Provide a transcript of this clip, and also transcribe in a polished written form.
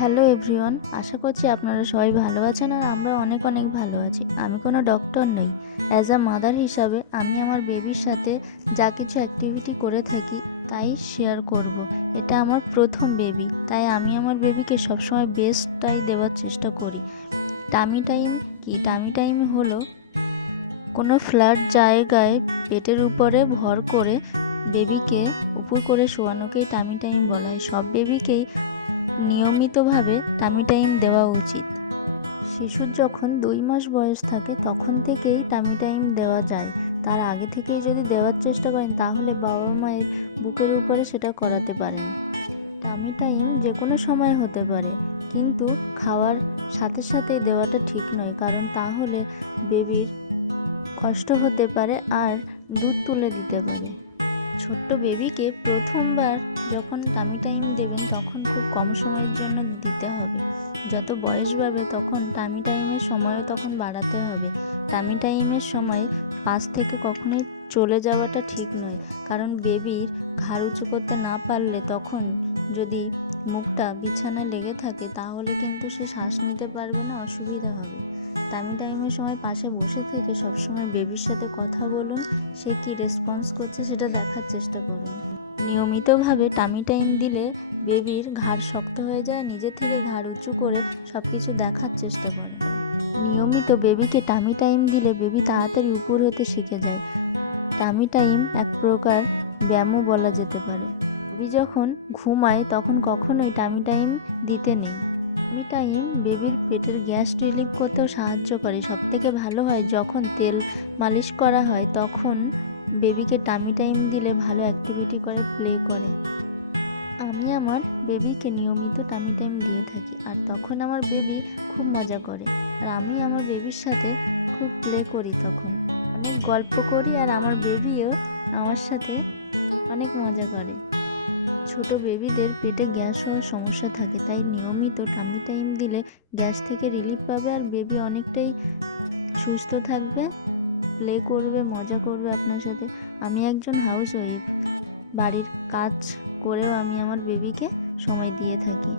Hello everyone, আশা করছি আপনারা সবাই ভালো আছেন আর আমরা অনেক অনেক ভালো আছি। আমি কোনো ডক্টর নই। অ্যাজ আ মাদার হিসাবে আমি আমার বেবির সাথে যা কিছু অ্যাক্টিভিটি করে থাকি তাই শেয়ার করব। এটা আমার প্রথম বেবি, তাই আমি আমার বেবিকে সবসময় বেস্টটাই দেওয়ার চেষ্টা করি। টামি টাইম কি? টামি টাইম হলো কোনো ফ্ল্যাট জায়গায় পেটের উপরে ভর করে বেবিকে উপর করে শোয়ানোকেই টামি টাইম বলা হয়। সব বেবিকেই নিয়মিতভাবে টামি টাইম দেওয়া উচিত। শিশুর যখন 2 মাস বয়স থাকে তখন থেকেই টামি টাইম দেওয়া যায়। তার আগে থেকেই যদি দেওয়ার চেষ্টা করেন তাহলে বাবা মায়ের বুকের উপরে সেটা করাতে পারেন। টামি টাইম যে কোনো সময় হতে পারে, কিন্তু খাওয়ার সাথে সাথেই দেওয়াটা ঠিক নয়, কারণ তাহলে বেবির কষ্ট হতে পারে আর দুধ তুলে দিতে পারে। ছোট্ট বেবিকে প্রথমবার যখন টামি টাইম দেবেন তখন খুব কম সময়ের জন্য দিতে হবে। যত বয়স বাড়বে তখন টামি টাইমের সময়ও তখন বাড়াতে হবে। টামি টাইমের সময় পাশ থেকে কখনোই চলে যাওয়াটা ঠিক নয়, কারণ বেবির ঘাড় উঁচু করতে না পারলে তখন যদি মুখটা বিছানায় লেগে থাকে তাহলে কিন্তু সে শ্বাস নিতে পারবে না, অসুবিধা হবে। টামি টাইমের সময় পাশে বসে থেকে সবসময় বেবির সাথে কথা বলুন, সে কি রেসপন্স করছে সেটা দেখার চেষ্টা করুন। নিয়মিতভাবে টামি টাইম দিলে বেবির ঘাড় শক্ত হয়ে যায়, নিজে থেকে ঘাড় উঁচু করে সব কিছু দেখার চেষ্টা করে। নিয়মিত বেবিকে টামি টাইম দিলে বেবি তাড়াতাড়ি উপর হতে শিখে যায়। টামি টাইম এক প্রকার ব্যায়ামও বলা যেতে পারে। বেবি যখন ঘুমায় তখন কখনোই টামি টাইম দিতে নেই। টামি টাইম বেবির পেটের গ্যাস রিলিভ করতেও সাহায্য করে। সবথেকে ভালো হয় যখন তেল মালিশ করা হয় তখন বেবিকে টামি টাইম দিলে ভালো অ্যাক্টিভিটি করে, প্লে করে। আমি আমার বেবিকে নিয়মিত টামি টাইম দিয়ে থাকি আর তখন আমার বেবি খুব মজা করে আর আমি আমার বেবির সাথে খুব প্লে করি, তখন অনেক গল্প করি আর আমার বেবিও আমার সাথে অনেক মজা করে। ছোট বেবিদের পেটে গ্যাস হওয়ার সমস্যা থাকে, তাই নিয়মিত টামি টাইম দিলে গ্যাস থেকে রিলিফ পাবে আর বেবি অনেকটাই সুস্থ থাকবে, প্লে করবে, মজা করবে আপনার সাথে। আমি একজন হাউস ওয়াইফ, বাড়ির কাজ করেও আমি আমার বেবিকে সময় দিয়ে থাকি।